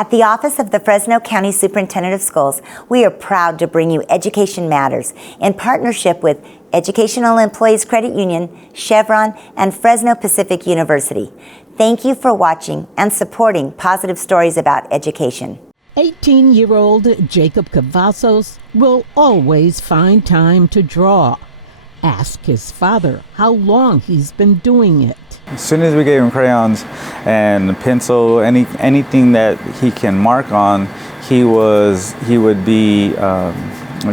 At the Office of the Fresno County Superintendent of Schools, we are proud to bring you Education Matters in partnership with Educational Employees Credit Union, Chevron, and Fresno Pacific University. Thank you for watching and supporting positive stories about education. 18-year-old Jacob Cavazos will always find time to draw. Ask his father how long he's been doing it. As soon as we gave him crayons and pencil, anything that he can mark on, he would be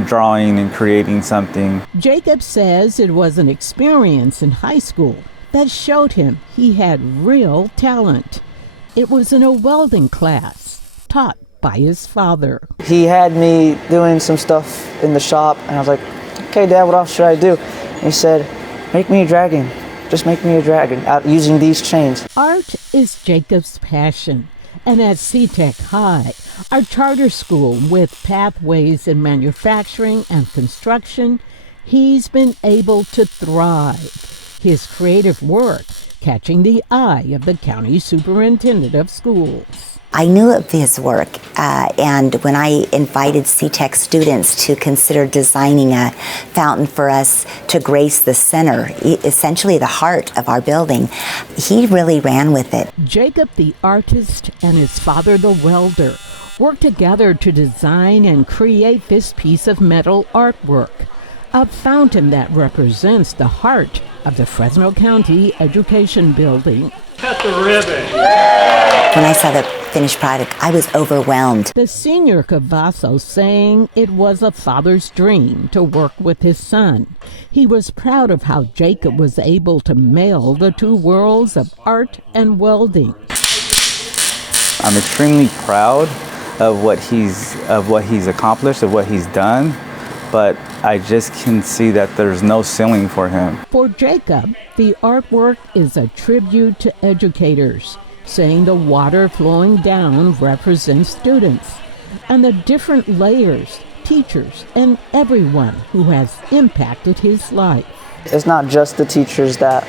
drawing and creating something. Jacob says it was an experience in high school that showed him he had real talent. It was in a welding class taught by his father. He had me doing some stuff in the shop, and I was like, okay, Dad, what else should I do? And he said, make me a dragon. Just make me a dragon using these chains. Art is Jacob's passion. And at CTEC High, our charter school with pathways in manufacturing and construction, he's been able to thrive. His creative work catching the eye of the county superintendent of schools. I knew of his work, and when I invited CTEC students to consider designing a fountain for us to grace the center, essentially the heart of our building, he really ran with it. Jacob, the artist, and his father, the welder, worked together to design and create this piece of metal artwork, a fountain that represents the heart of the Fresno County Education Building. Cut the ribbon. When I saw the finished product, I was overwhelmed. The senior Cavazos saying it was a father's dream to work with his son. He was proud of how Jacob was able to meld the two worlds of art and welding. I'm extremely proud of what he's accomplished, of what he's done, but I just can see that there's no ceiling for him. For Jacob, the artwork is a tribute to educators, saying the water flowing down represents students, and the different layers, teachers, and everyone who has impacted his life. It's not just the teachers that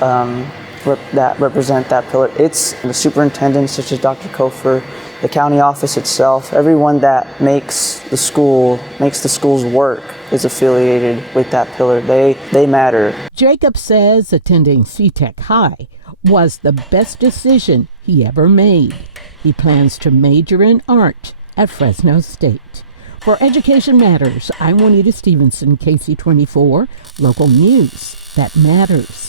represent that pillar. It's the superintendents such as Dr. Kofer, the county office itself, everyone that makes the school's work is affiliated with that pillar. They matter. Jacob says attending CTEC High was the best decision he ever made. He plans to major in art at Fresno State. For Education Matters, I'm Juanita Stevenson, KC24, local news that matters.